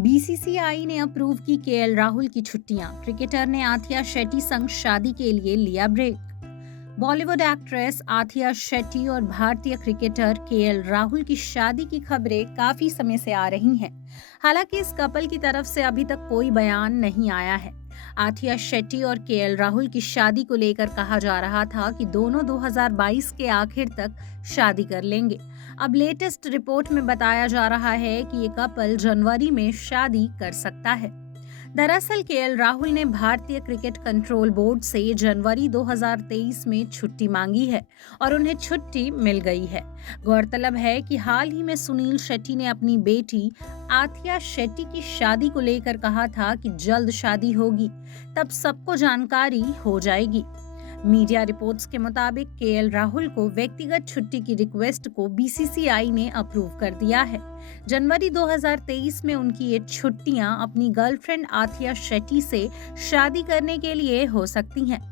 BCCI ने approve की KL Rahul की छुट्टियां। क्रिकेटर ने आथिया शेट्टी संग शादी के लिए लिया ब्रेक। बॉलीवुड एक्ट्रेस आथिया शेट्टी और भारतीय क्रिकेटर केएल राहुल की शादी की खबरें काफी समय से आ रही हैं। हालांकि इस कपल की तरफ से अभी तक कोई बयान नहीं आया है। आथिया शेट्टी और केएल राहुल की शादी को लेकर कहा जा रहा था कि दोनों 2022 के आखिर तक शादी कर लेंगे। अब लेटेस्ट रिपोर्ट में बताया जा रहा है कि ये कपल जनवरी में शादी कर सकता है। दरअसल केएल राहुल ने भारतीय क्रिकेट कंट्रोल बोर्ड से जनवरी 2023 में छुट्टी मांगी है और उन्हें छुट्टी मिल गई है। गौरतलब है कि हाल ही में सुनील शेट्टी ने अपनी बेटी आथिया शेट्टी की शादी को लेकर कहा था कि जल्द शादी होगी, तब सबको जानकारी हो जाएगी। मीडिया रिपोर्ट्स के मुताबिक केएल राहुल को व्यक्तिगत छुट्टी की रिक्वेस्ट को बीसीसीआई ने अप्रूव कर दिया है। जनवरी 2023 में उनकी ये छुट्टियां अपनी गर्लफ्रेंड आथिया शेट्टी से शादी करने के लिए हो सकती हैं।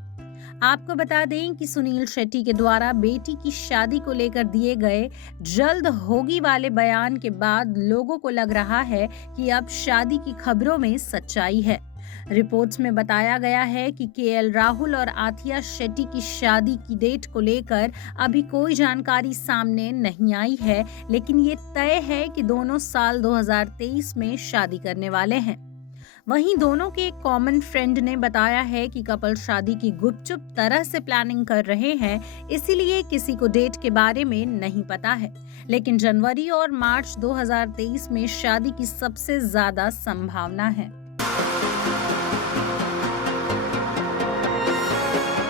आपको बता दें कि सुनील शेट्टी के द्वारा बेटी की शादी को लेकर दिए गए जल्द होगी वाले बयान के बाद लोगों को लग रहा है कि अब शादी की खबरों में सच्चाई है। रिपोर्ट्स में बताया गया है कि केएल राहुल और आथिया शेट्टी की शादी की डेट को लेकर अभी कोई जानकारी सामने नहीं आई है, लेकिन ये तय है कि दोनों साल 2023 में शादी करने वाले हैं। वहीं दोनों के एक कॉमन फ्रेंड ने बताया है कि कपल शादी की गुपचुप तरह से प्लानिंग कर रहे हैं, इसीलिए किसी को डेट के बारे में नहीं पता है। लेकिन जनवरी और मार्च 2023 में शादी की सबसे ज्यादा संभावना है।